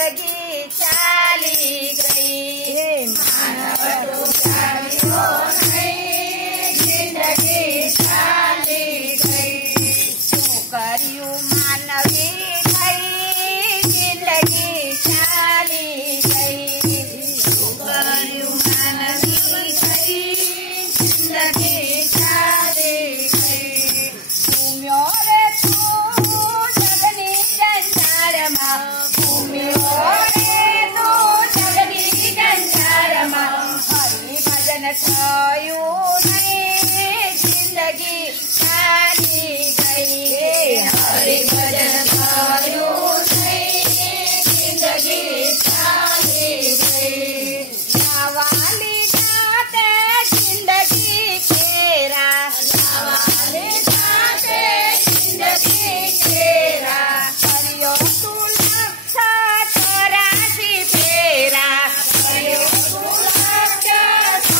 जिंदगी चाली गई। मानव तो जागियो नहीं, जिंदगी चाली गई। શું કર્યું માનવી થઈ, जिंदगी चाली गई। શું કર્યું માનવી થઈ, जिंदगी चाली गई। घूम्यो रे તું જગની જંજારમાં, ઘૂમ્યો રે તું જગની જંજારમાં। હરિ ભજન થયું નહીં, जिंदगी ચાલી गई। हरि भजन थયું नहीं, जिंदगी चाली गई। लावाली जाते जिंदगी केरा, लावाली जाते जिंदगी केरा। કર્યો તું લક્ષ 84 ફેરા, કર્યો તું લક્ષ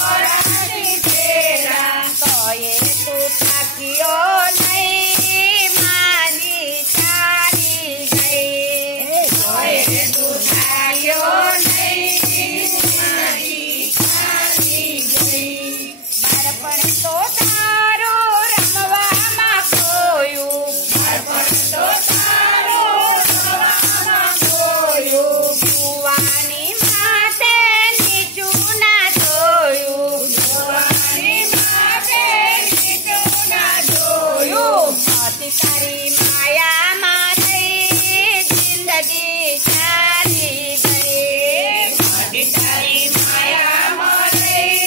84 ફેરા। તોયે તું થાક્યો નહીં, માની ચાલી ગઈ। તોયે તું થાક્યો નહીં, માની ચાલી ગઈ। બાળપણ તો તારું રમવામાં ખોયું, બાળપણ તો તારું રમવામાં ખોયું। જુવાની માથે નીચું ના જોયું, જુવાની માથે નીચું ના જોયું। હતી તારી માયામાં રહી, जिंदगी ચાલી ગઈ। હતી તારી માયામાં રહી,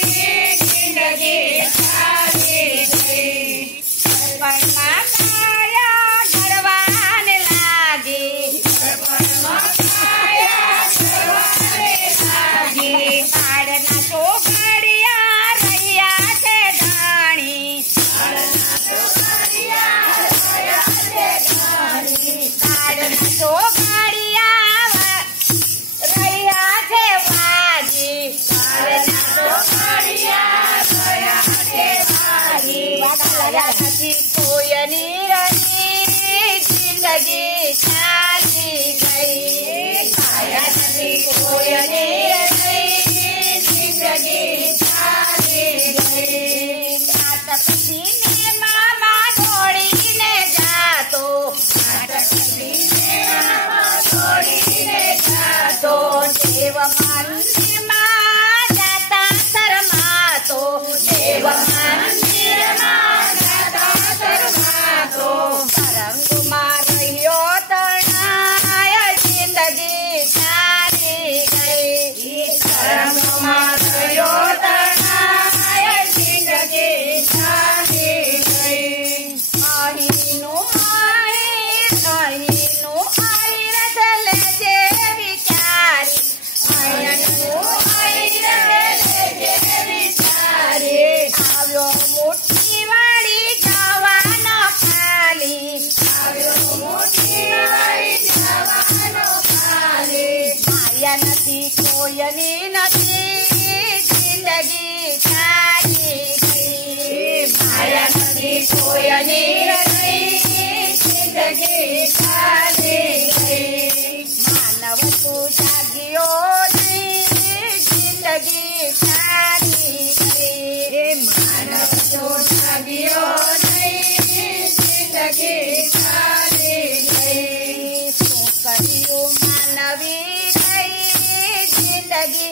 जिंदगी ચાલી ગઈ। ઘડપણમાં કાયા ઘડવાને લાગી, ઘડપણમાં કાયા ઘડવાને લાગી। કાળના ચોઘડિયા રહ્યા છે ધાણી, કાળના ચોઘડિયા રહ્યા છે ધાણી। કાળના ચોઘડિયા રહ્યા છે વાજી, કાળના ચોઘડિયા રહ્યા છે વાજી। વાગા નથી કોઈની રહી, जिंदगी ચાલી ગઈ। કાયા નથી કોઈની રહી, जिंदगी ચાલી ગઈ। નાટક સિનેમામાં દોડીને જાતો, નાટક સિનેમામાં દોડીને જાતો। દેવ મંદિરમાં જાતા શરમાતો, દેવ મંદિરમાં જાતા શરમાતો। તરંગમાં રહ્યો તણાય, जिंदगी ચાલી ગઈ। તરંગમાં રહ્યો તણાય, जिंदगी ચાલી ગઈ। અહીંનું આહિર લેજે વિચારી, અહીંનું આહિર લેજે વિચારી। આવ્યો મુઠ્ઠી વાળી જવાનો ખાલી, આવ્યો મુઠ્ઠી વાળી જવાનો ખાલી। માયા નથી કોઈની નથી, जिंदगी ચાલી ગઈ। માયા નથી કોઈની નથી, जिंदगी ચાલી ગઈ। માનવ તું જાગ્યો નહીં, जिंदगी ચાલી ગઈ। માનવ તું જાગ્યો નહીં, जिंदगी ચાલી ગઈ। શું કર્યું માનવી થઈ, जिंदगी